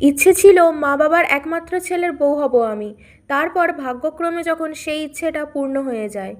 ইচ্ছে ছিল মা বাবার একমাত্র ছেলের বউ হব আমি। তারপর ভাগ্যক্রমে যখন সেই ইচ্ছেটা পূর্ণ হয়ে যায়।